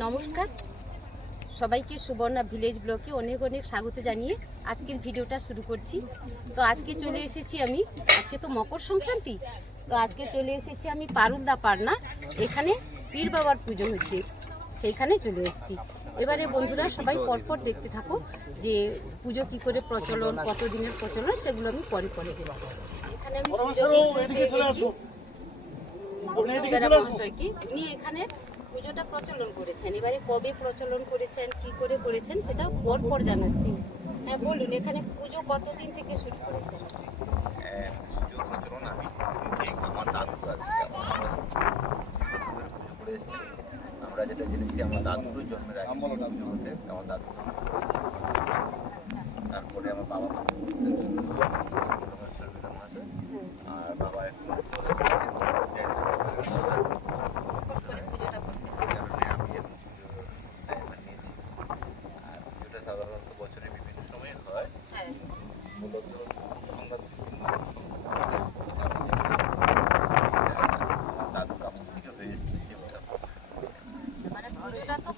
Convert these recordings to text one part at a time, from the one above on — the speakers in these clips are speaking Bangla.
নমস্কার সবাইকে সুবর্ণা ভিলেজ ব্লকে অনেক অনেক স্বাগত জানিয়ে আজকের ভিডিওটা শুরু করছি। তো আজকে চলে এসেছি আমি, আজকে তো মকর সংক্রান্তি, তো আজকে চলে এসেছি আমি পারুলদা পারনা। এখানে পীর বাবার পুজো হচ্ছে, সেইখানে চলে এসেছি। এবারে বন্ধুরা সবাই পরপর দেখতে থাকো যে পুজো কী করে প্রচলন, কত দিনের প্রচলন, সেগুলো আমি পরে পরে দেখছি। এখানে আমি পুজো পেয়ে গেছি মহাশয়কে, উনি এখানে পুজোটা প্রচলন করেছেন। এবারে কবে প্রচলন করেছেন, কি করে করেছেন, সেটা পরপর জানাচ্ছি। হ্যাঁ বলুন, এখানে পুজো কতদিন থেকে শুরু করেছেন? পুজো প্রচলন আমি আমার দাদু আমরা যেটা জেনেছি আমার দাদুরও জন্মের আগে পুজো হতে, আমার দাদু, তারপরে আমার বাবা আর বাবা এখন সাধারণত বছরের বিভিন্ন সময়ে হয়, মূলত দাদুর আমল থেকে হয়ে এসেছে সেটা। মানে পুজোটা তো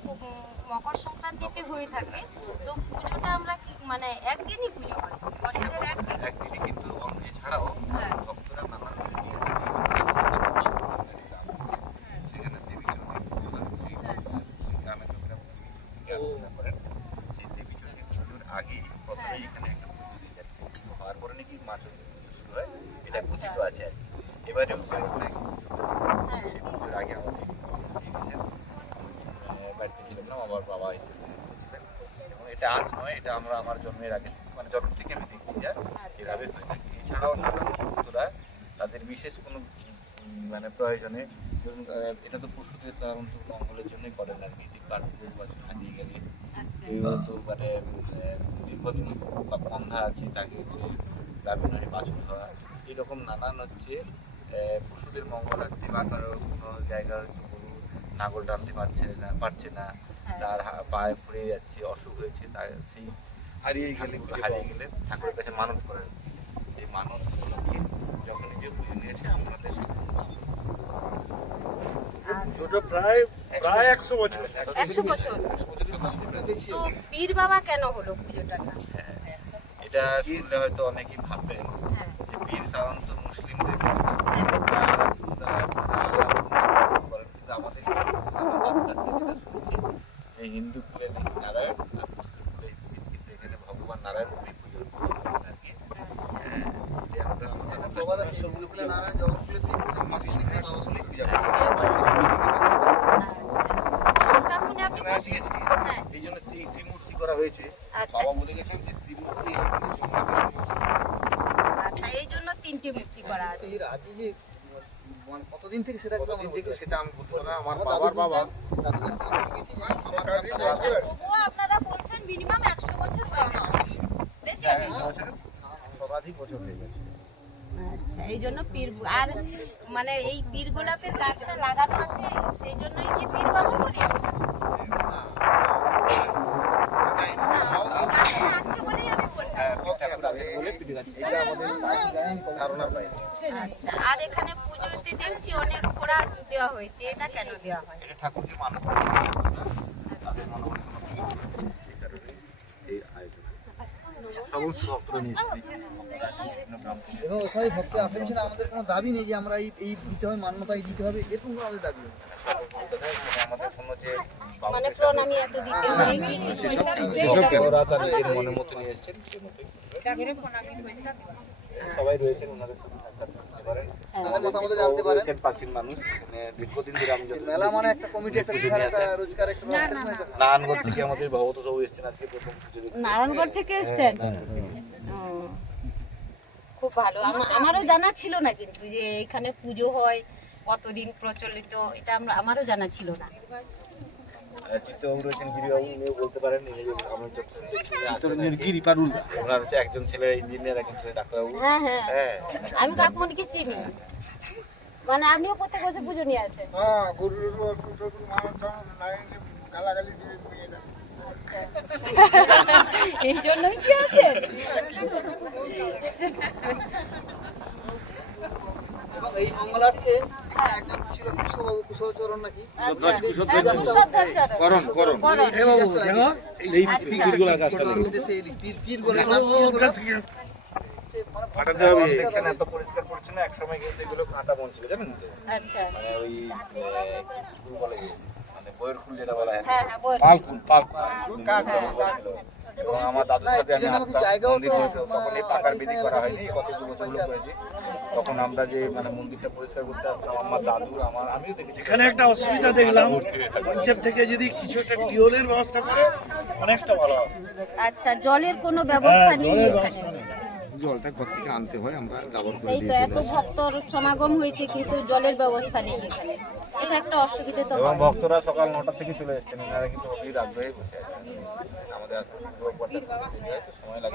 মকর সংক্রান্তিতে হয়ে থাকে, তো পুজোটা আমরা কি মানে একদিনই পুজো হয়, বছরের একদিনই, কিন্তু এছাড়াও ভক্তরা নানা সেখানে দেবী চণ্ডী পুজো হয়, গ্রামের লোকেরা করেন সেই দেবী চণ্ডী পুজোর আগেই প্রথমেই এখানে একটা পুজো দিয়ে যাচ্ছে। পুজো হওয়ার পরে নাকি মা চণ্ডী পুজো শুরু হয়, এটা কথিত আছে আর কি। এবারেও সেই পুজোর আগে আমাদের বাড়িতে ছিলাম না, আমার বাবা এসেছিলেন। এবং এটা আজ নয়, এটা আমরা আমার জন্মের আগে মানে জন্ম থেকে আমি দেখছি যে এভাবে হয়ে থাকে। এছাড়াও নানান ভক্তরা তাদের বিশেষ কোনো মানে প্রয়োজনে, ধরুন এটা তো পশুদের সাধারণত মঙ্গলের জন্যই করেন আর কি, কাঠপুর বাছুর হারিয়ে গেলে কেউ তো মানে দীর্ঘদিন বন্ধা আছে, তাকে হচ্ছে গাভীর হয়ে বাছুর হওয়া, এরকম নানান হচ্ছে পশুদের মঙ্গলার্থে বা কারো কোনো জায়গা হয়তো গরু নাগল টানতে পারছে না, তার পায়ে ফুড়ে যাচ্ছে, অসুখ হয়েছে, তার সেই হারিয়ে গেলে ঠাকুরের কাছে মানত করেন। সেই মানতগুলোকে যখন নিজে পুজো নিয়েছে আমাদের পুজোটা প্রায় 100 বছর। 100 বছর। তো পীর বাবা কেন হলো পুজোটা? এটা শুনলে হয়তো অনেকেই ভাববেন যে পীর সাধারণত মুসলিমদের, আমাদের শুনেছি যে হিন্দু কুলে নারায়ণ আর মুসলিম কুলে পীর, কিন্তু এখানে ভগবান নারায়ণ পুজো আর কি। এই জন্য ত্রিমূর্তি করা হয়েছে, বাবা বলে গেছেন যে ত্রিমূর্তি। আচ্ছা, এই জন্য 3টে মূর্তি করা আছে। কতদিন থেকে সেটা সেটা আমি বলতে পারবো না, আমার বাবার বাবা দাদুর কাছ থেকে আমি শিখেছি। আচ্ছা, তবুও আপনারা বলছেন মিনিমাম 100 বছর হয়ে গেছে, বেশি হবে? সর্বাধিক বছর হয়ে গেছে। আচ্ছা, এই জন্য পীর। আর মানে এই পীর গোলাপের গাছটা লাগানো আছে, সেই জন্যই কি পীর বাবা বলি আমরা? গাছটা আছে বলেই আমি বললাম। ধারণার বাইরে। আচ্ছা, আর এখানে পুজোতে দেখছি অনেক ঘোড়া দেওয়া হয়েছে, এটা কেন দেওয়া হয়? এটা ঠাকুরকে মানত করে তাদের মনোবাসনা এই আয়োজন সমস্ত ভক্তরা নিয়েছে। এবং ওখানে ভক্তি আশেপাশে আমাদের কোনো দাবি নেই যে আমরা এই দিতে হবে, মান্যতাই দিতে হবে, এরকম কোনো আমাদের দাবি নেই। আমাদের কোনো যে মানে প্রণামী এত দিতে হয় কি ওরা তার এর মনের মতো নিয়ে এসেছেন, সেই মতোই সবাই রয়েছেন, ওনাদের সাথে সাক্ষাৎ করতে পারেন, তাদের মতামত জানতে পারেন। প্রাচীন মানুষ দীর্ঘদিন ধরে আমি মেলা মানে একটা কমিটি, একটা রোজগার একটা নারায়ণগড় থেকে আমাদের ভগবত সব এসেছেন আজকে প্রথম পুজো দেখতে। নারায়ণগড় থেকে এসেছেন? খুব ভালো। আমারও জানা ছিল না কিন্তু যে এখানে পুজো হয়, কতদিন প্রচলিত, এটা আমারও জানা ছিল না। চিত্তবাবু রয়েছেন, গিরিবাবু, উনিও বলতে পারেন। গিরি পারুল ওনার হচ্ছে একজন ছেলে ইঞ্জিনিয়ার, একজন ছেলে ডাক্তারবাবু। হ্যাঁ হ্যাঁ, আমি কাকুমণিকে চিনি। মানে আপনিও প্রত্যেক বছর পুজো নিয়ে আসেন? হ্যাঁ, গরুর গালাগালি দিয়ে এই জন্যই কি আছেন? এবং এই মঙ্গলার্থে একজন ছিল কুশচরণ নাকি করণ এই পিকগুলো গাছটা ফাটাতে হবে। দেখছেন এত পরিষ্কার পরিচ্ছন্ন, একসময় কিন্তু এগুলো কাঁটা বন ছিল, জানেন তো? আচ্ছা মানে ওই কি বলে, মানে বইয়ের ফুল যেটা বলা হয়, হ্যাঁ বল পালকুন এবং আমার দাদুর সাথে আমি আসতাম মন্দির করেছে, তখন এই পাকার বিধি করা হয়নি, কতগুলো বছরগুলো হয়েছে। তখন আমরা যে মানে মন্দিরটা পরিষ্কার করতে আসতাম, আমার দাদুর আমার, আমিও দেখেছি। এখানে একটা অসুবিধা দেখলাম, পঞ্চায়েত থেকে যদি কিছু একটা টিউলের ব্যবস্থা করে অনেকটা ভালো হবে। আচ্ছা জলের কোনো ব্যবস্থা নেই এখানে, জলটা ঘর থেকে আনতে হয়, আমরা ব্যবহার করে সেই তো দিয়েছি। এত ভক্তর সমাগম হয়েছে কিন্তু জলের ব্যবস্থা নেই এখানে, এটা একটা অসুবিধা তো এবং হয়। ভক্তরা সকাল 9টা থেকে চলে যাচ্ছেন, এনারা কিন্তু অধীর আগ্রহে বসে আছেন। আমাদের আসতে সময় লাগে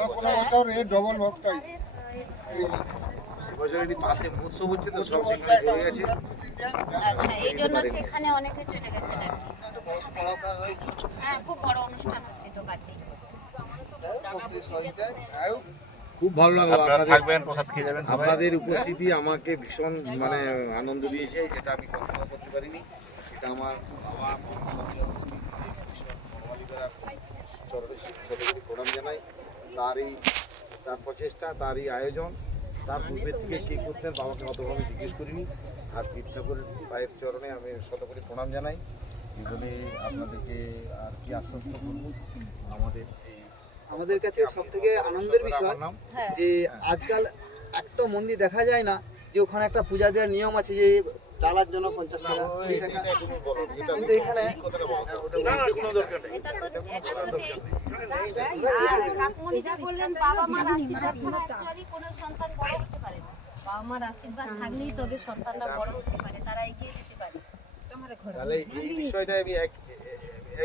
এবছর এটি পাশে উৎসব হচ্ছে তো সব সেখানে চলে গেছে। আচ্ছা এই জন্য সেখানে অনেকে চলে গেছেন আর কি। হ্যাঁ খুব বড় অনুষ্ঠান হচ্ছে তো কাছেই। খুব ভালো লাগলো আপনারা আপনাদের থাকবেন, প্রসাদ খেয়ে যাবেন সবাই। আপনাদের উপস্থিতি আমাকে ভীষণ মানে আনন্দ দিয়েছে, যেটা আমি কল্পনা করতে পারিনি। এটা আমার বাবা চরণে প্রণাম জানাই। তার প্রচেষ্টা, তার এই আয়োজন, তার পূর্বের থেকে কে করতেন বাবাকে অতভাবে জিজ্ঞেস করিনি। আর পীর ঠাকুরের পায়ের চরণে আমি শতকোটি প্রণাম জানাই। এই বলে আপনাদেরকে আর কি আশ্বস্ত করব, আমাদের কাছে সব থেকে আনন্দের বিষয় আমার নাম যে আজকাল একটা মন্দির দেখা যায় না যে ওখানে একটা পূজা দেওয়ার নিয়ম আছে যে ডালার জন্য 50 টাকা, 30 টাকা। কিন্তু এখানে এটা তো একদমই আর কাকুমণি যা বললেন বাবা মার আশীর্বাদ ছাড়া অ্যাকচুয়ালি কোনো সন্তান বড় হতে পারে না। বাবা মার আশীর্বাদ থাকলেই তবে সন্তানরা বড় হতে পারে, তারা এগিয়ে যেতে পারে। তাহলে এই বিষয়টা আমি এক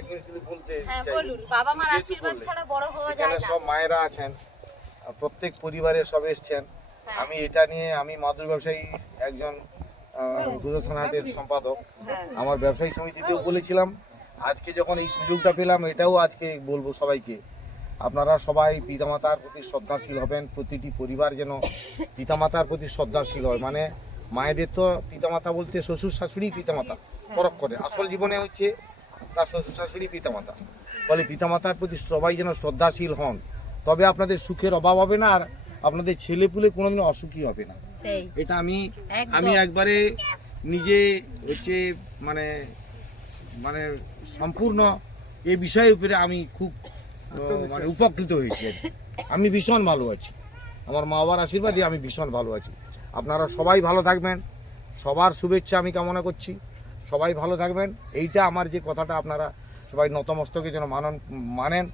মিনিট কিন্তু বলতে হ্যাঁ চাই। বলুন, বাবা মার আশীর্বাদ ছাড়া বড় হওয়া যায় এখানে না। সব মায়েরা আছেন, প্রত্যেক পরিবারে সব এসছেন। হ্যাঁ। আমি এটা নিয়ে, আমি মাদুর ব্যবসায়ী একজন সুদর্শন হাটের সম্পাদক, হ্যাঁ আমার ব্যবসায়ী সমিতিতেও বলেছিলাম। আজকে যখন এই সুযোগটা পেলাম, এটাও আজকে বলবো সবাইকে, আপনারা সবাই পিতামাতার প্রতি শ্রদ্ধাশীল হবেন। প্রতিটি পরিবার যেন পিতামাতার প্রতি শ্রদ্ধাশীল হয়। মানে মায়েদের তো পিতামাতা বলতে শ্বশুর শাশুড়ি পিতামাতা পরখ করে, আসল জীবনে হচ্ছে তার শ্বশুর শাশুড়ি পিতামাতা। ফলে পিতামাতার প্রতি সবাই যেন শ্রদ্ধাশীল হন, তবে আপনাদের সুখের অভাব হবে না, আর আপনাদের ছেলেপুলে কোনোদিন অসুখী হবে না। সেই এটা একদম। আমি একবারে নিজে হচ্ছে মানে মানে সম্পূর্ণ এই বিষয়ের উপরে আমি খুব মানে উপকৃত হয়েছি আর কি। আমি ভীষণ ভালো আছি, আমার মা বাবার আশীর্বাদে আমি ভীষণ ভালো আছি। আপনারা সবাই ভালো থাকবেন, সবার শুভেচ্ছা আমি কামনা করছি। সবাই ভালো থাকবেন, এইটা আমার যে কথাটা আপনারা সবাই নতমস্তকে যেন মানেন।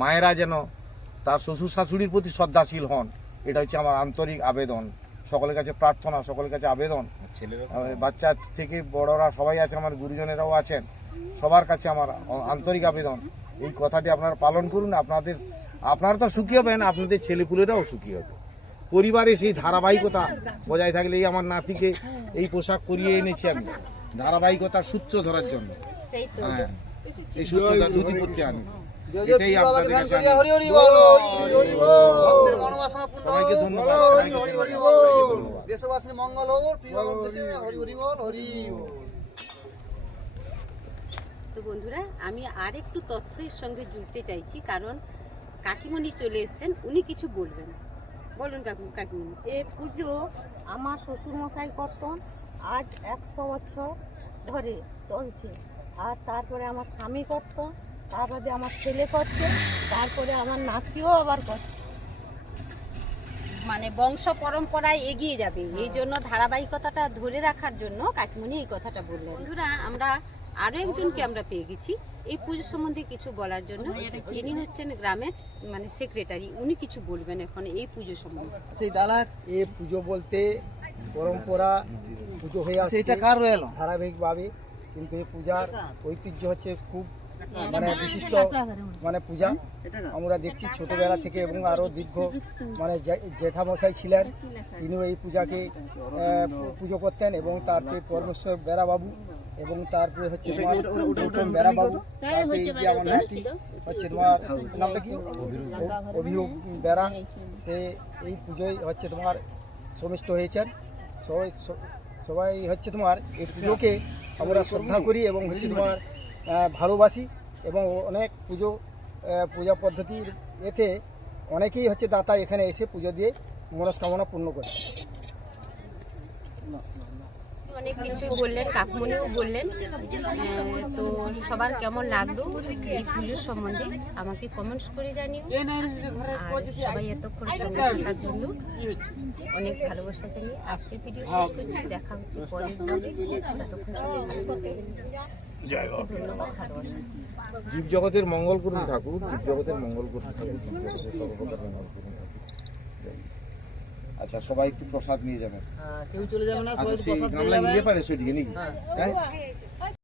মায়েরা যেন তার শ্বশুর শাশুড়ির প্রতি শ্রদ্ধাশীল হন, এটা হচ্ছে আমার আন্তরিক আবেদন। সকলের কাছে প্রার্থনা, সকলের কাছে আবেদন। বাচ্চা থেকে বড়রা সবাই আছে, আমার গুরুজনেরাও আছেন, সবার কাছে আমার আন্তরিক আবেদন, এই কথাটি আপনারা পালন করুন। আপনারা তো সুখী হবেন, আপনাদের ছেলেপুলেরাও সুখী হবে। পরিবারে সেই ধারাবাহিকতা বজায় থাকলে, এই আমার নাতিকে এই পোশাক পরিয়ে এনেছি আমি ধারাবাহিকতার সূত্র ধরার জন্য। সেই তো হ্যাঁ, এই সূত্রটা দুটি করতে আমি এটাই আপনাদের কাছে আমি ভক্তের মনোবাসনা পূর্ণ হোক। সবাইকে ধন্যবাদ, হরি সবাইকে হরি ধন্যবাদ, বল। সবাইকে ধন্যবাদ। দেশবাসীর মঙ্গল হোক, প্রিয় দেশে হরি হরি বল, হরি বল। তো বন্ধুরা, আমি আর একটু তথ্যের সঙ্গে জুড়তে চাইছি, কারণ কাকিমণি চলে এসেছেন, উনি কিছু বলবেন। বলুন কাকিমণি। এ পুজো আমার শ্বশুরমশাই করতেন, আজ 100 বছর ধরে চলছে। আর তারপরে আমার স্বামী করত, তার বাদে আমার ছেলে করছে, তারপরে আমার নাতিও আবার করছে। মানে বংশ পরম্পরায় এগিয়ে যাবে, এই জন্য ধারাবাহিকতাটা ধরে রাখার জন্য কাকিমণি এই কথাটা বললেন। বন্ধুরা, আমরা আরও একজনকে আমরা পেয়ে গেছি এই পুজো সম্বন্ধে কিছু বলার জন্য। ইনি হচ্ছেন গ্রামের মানে সেক্রেটারি, উনি কিছু বলবেন এখন এই পুজো সম্বন্ধে। সেই ডালা এ পুজো বলতে পরম্পরা পুজো হয়ে আসছে সেইটা কার রয়েল ধারাবাহিকভাবে, কিন্তু এই পূজার ঐতিহ্য হচ্ছে খুব মানে বিশিষ্ট মানে পূজা। আমরা দেখছি ছোটবেলা থেকে, এবং আরও দীর্ঘ মানে জেঠামশাই ছিলেন, তিনিও এই পূজাকে পুজো করতেন। এবং তারপরে পরমেশ্বর বেড়াবাবু, এবং তারপরে হচ্ছে তোমার গৌতম বেড়াবাবু, তারপরে এই যে আমার নাতি হচ্ছে তোমার নামটা কি অভিরূপ বেড়া, সে এই পুজোয় হচ্ছে তোমার সমিষ্ট হয়েছেন। সবাই সবাই হচ্ছে তোমার এই পুজোকে আমরা শ্রদ্ধা করি এবং হচ্ছে তোমার ভালোবাসি এবং অনেক পূজা পদ্ধতির এতে অনেকেই হচ্ছে দাতা এখানে এসে পুজো দিয়ে মনস্কামনা পূর্ণ করে। অনেক কিছু বললেন, কাকমণিও বললেন। তো সবার কেমন লাগলো এই পুজোর সম্বন্ধে আমাকে কমেন্টস করে জানিও। আর সবাই এতক্ষণ সঙ্গে থাকার জন্য অনেক ভালোবাসা জানিয়ে আজকের ভিডিও শেষ করছি। দেখা হচ্ছে পরের ব্লগে। ততক্ষণ সবাই ভালো থাকবেন। ধন্যবাদ, ভালোবাসা। জীব জগতের মঙ্গল করুন ঠাকুর, জীব জগতের মঙ্গল করুন ঠাকুর, জীব জগতের সর্বপ্রকার মঙ্গল করুন ঠাকুর। আচ্ছা, সবাই একটু প্রসাদ নিয়ে যাবেন। কেউ চলে যাবে না, আচ্ছা, সবাই সেই প্রসাদ পেয়ে গামলা যাবে। নিয়ে পারে সেদিকে নাকি? হ্যাঁ